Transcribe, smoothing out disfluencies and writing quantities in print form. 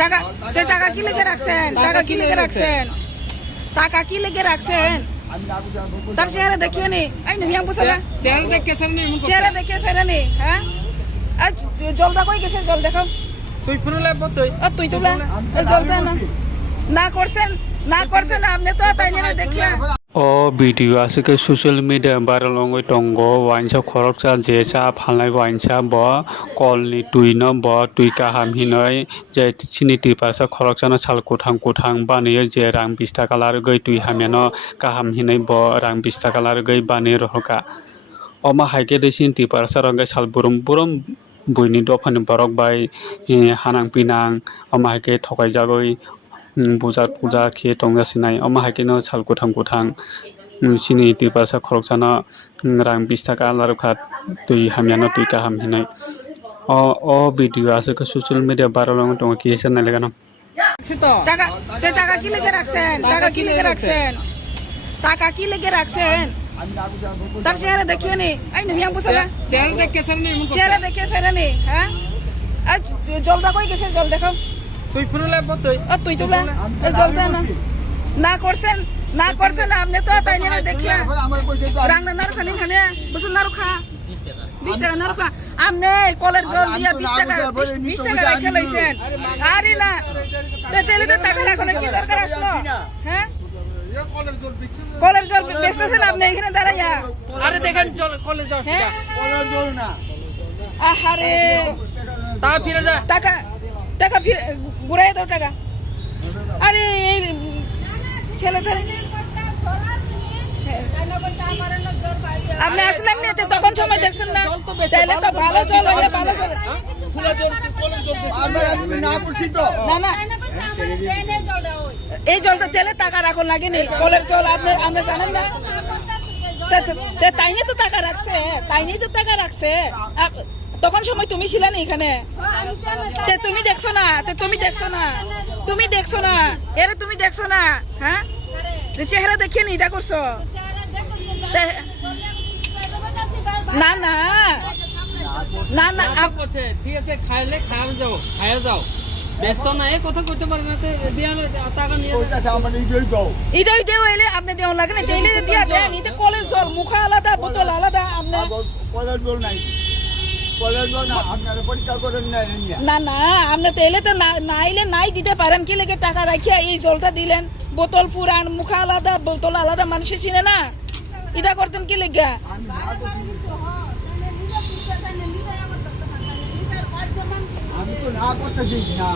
টাকা টাকা কি লেগে রাখছেন? টাকা কি লেগে রাখছেন? টাকা কি লেগে রাখছেন? তার চেহারা দেখিও নি। এই নি আমি বুঝলা চেহারা দেখে সেরা নি। হ্যাঁ আর জলটা কই গেছে? জল দেখাও। তুই ফুরলে বতই তুই তুলা জলটা না না করছেন না করছেন আপনি তো তাই না দেখিয়া o video asike social media viral ongoi tongo wainsa khoroksa jesa phalnai wainsa bo kolni tuino bo tui kaham hinoi je chini tipasa khoroksa na sal kuthang baniyo je rang 20 taka lar goi tui hameno kaham hinoi bo rang 20 taka lar goi bani rohoka oma haike desin tipasa rangai sal burum buini dofani borok bai hanang pinang oma haike thokai jagoi puja khe tonga sinai oma hakino sal kuthang sini tipasa khoroksana rang 20 taka larokha tui hamyano tui kaham hinai o video asike social media viral tongo ki hesen na legano টাকা টাকা কি লেগে রাখছেন? টাকা কি লেগে রাখছেন? টাকা কি লেগে রাখছেন? তার চেহারা দেখিও নি। এই নি আমি বুঝলা চেহারা দেখে সেরা নি। হ্যাঁ আর জলটা কই গেছে? জল দেখাও। তুই ফুরলে বতই তুই তুলা জলটা না না করছেন না করছেন আপনি তো তাই না দেখিয়া রাং না খানি খানে বুঝুন না খা 20 টাকা না খা আপনি কলের জল দিয়া 20 টাকা রেখে লইছেন। আরে না তেলে তো টাকা রাখনে কি দরকার আসলো? হ্যাঁ কলের জল বেচতেছেন আপনি এখানে দাঁড়াইয়া। আরে দেখেন চল কলেজ যাও কলের জল না আহারে তা ফিরে যা টাকা টাকা ফিরে ঘুরাই দাও টাকা। আরে এই ছেলেদের আপনি আসলেন না তখন সময় দেখছেন না তাহলে তো ভালো জল হয়ে ভালো জল ফুলা জল কলেজ জল আমি না করছি তো না না এই জলটা তেলে টাকা রাখুন লাগেনি কলের জল আপনি আপনি জানেন না তাই নিয়ে তো টাকা রাখছে তাই নিয়ে তো টাকা রাখছে তখন সময় তুমি ছিলে না এখানে তুমি দেখছো না তুমি দেখছো না এর তুমি দেখছো না। হ্যাঁ চেহারা দেখিয়ে নি এটা করছো না না না না ঠিক আছে খাইলে খাওয়া যাও ব্যস্ত না এই কথা কইতে পারে না দিয়া টাকা নিয়ে আমার এইটাই দাও এটাই দেও এলে আপনি দেও লাগে না তেলে দিয়া দেন এটা কলের জল মুখা আলাদা বোতল আলাদা আপনি কলের জল নাই কলের জল না আপনারা পরীক্ষা করেন না না আপনি তেলে তো নাইলে নাই দিতে পারেন কি লেগে টাকা রাখিয়া এই জলটা দিলেন বোতল পুরান মুখা আলাদা বোতল আলাদা মানুষে চিনে না এটা করতেন কি লেগে? আমি তো না করতে দিই না